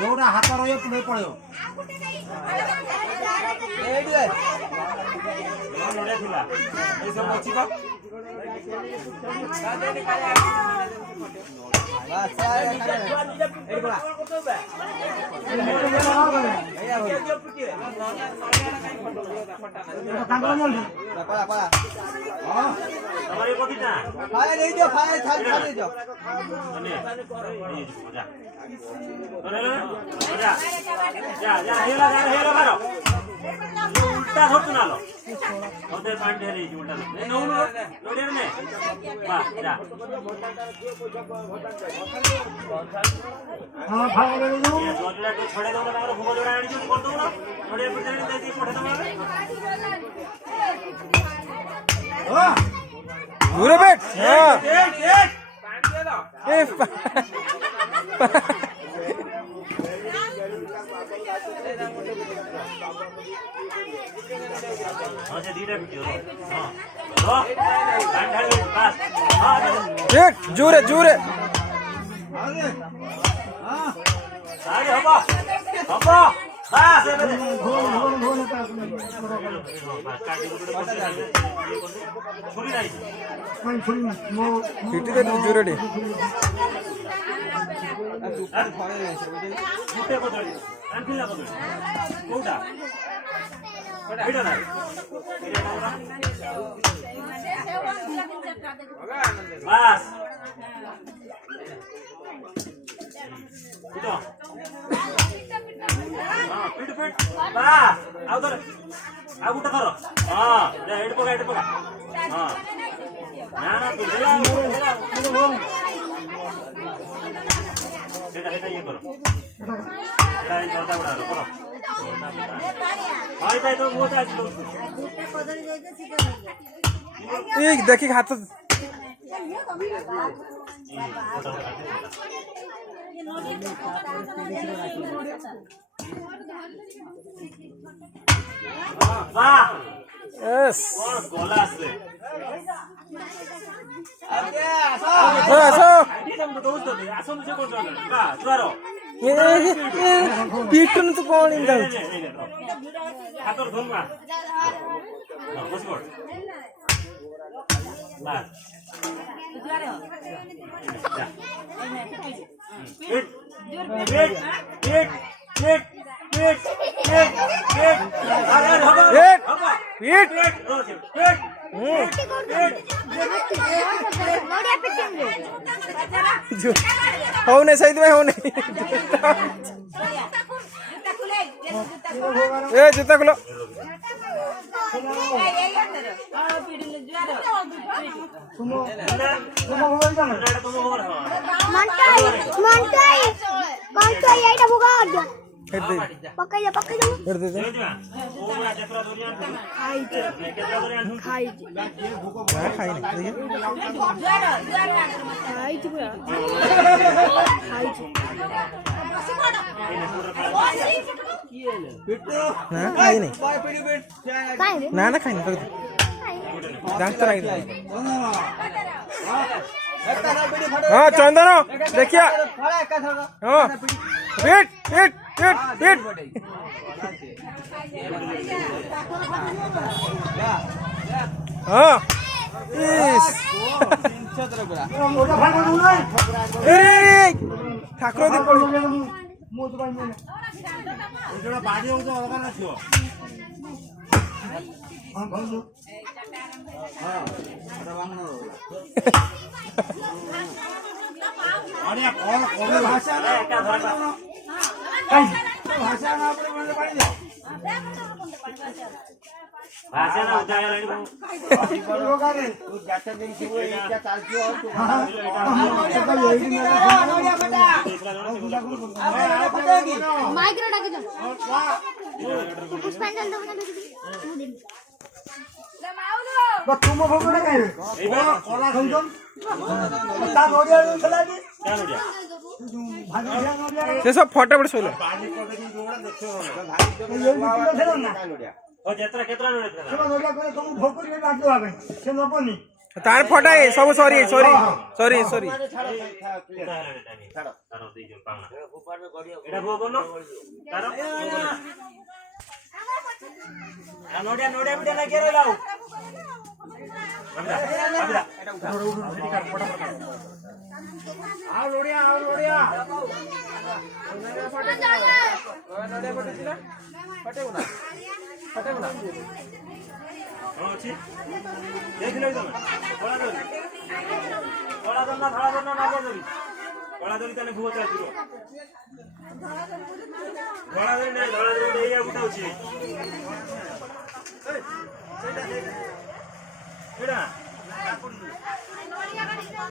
जोड़ा हाथ रही पुणे पड़ो उल्टा धरतो ना लो ओदे पांडे रे उल्टा नो नोडे ने बा जा हां भाग ले लो ये जोडला तो छोड़े दो ना भूगो जोड़ा आनी जो कर दो ना नोडे पिटे दे दी पठे दो हां पूरे बैठ हां एक पांडे दो एक जोरे जोरे जोरे बस पिट पिट बस आउटर आ गुटा धर हां जा हेड पका हां ना ना तू देला এটা ये करो এটা জলটা উড়ালো করো আই তাই তো মোটা আছে কদলি যাইতে শিখে এই দেখি হাত वाह यस और गोला আছে আগে আসো আসো मुझे कोण का ज्वारो पीटून तू कोण इंदा हातर धरून मा बस कोण बस ज्वारो पीट पीट पीट पीट पीट पीट पीट अरे हबा पीट पीट पीट हो नहीं सही में हो नहीं ए जूता खुलो पक्का जा कर दे दे ओरा जकरा दोरियान खाई खाई खाई नहीं खाई पूरा खाई ना खाई नहीं ना ना खाई नहीं कर दे डांस कराई हां चंदनो देखिए हां वेट वेट वेट वेट हां इस ठाकुर दी पड़ी मो तो भाई जोड़ा बाडी हो तो अलग ना थियो हां भाई हां अरे वांगनो अरे कौन कौन भाषा ना एका भाषा भाषा ना आपले म्हणजे पाणी द्या ଭାଷା ନା ଉଦା ହେଲାଣି ମୁଁ माइक्रो डाके जा पुष्पांजलि दो ना तुम भोगड़ा काहे कोला खंजन ता नोडिया नथला कि क्या नोडिया भागिया नोडिया से सब फटाफट सोलो ओ जेत्रा केत्रा नोडिया सेवा नोडिया करे तुम भोग रे बाटो आबे से नपनी तार फटा है सब सॉरी सॉरी सॉरी सॉरी तारो देई जो पांगना एटा भो बोलो तारो आ नोडिया नोडिया बिटा ना केरे लाऊ अबड़ा एटा उठा आओ नोडिया नोडिया फटे ना हां छी देख लो तुम बड़ा दर ना धड़ा दर ना नालिया दरी बड़ा दरी तने भूत आजिरो बड़ा दरी नहीं धड़ा दरी एया उठाउ छी एडा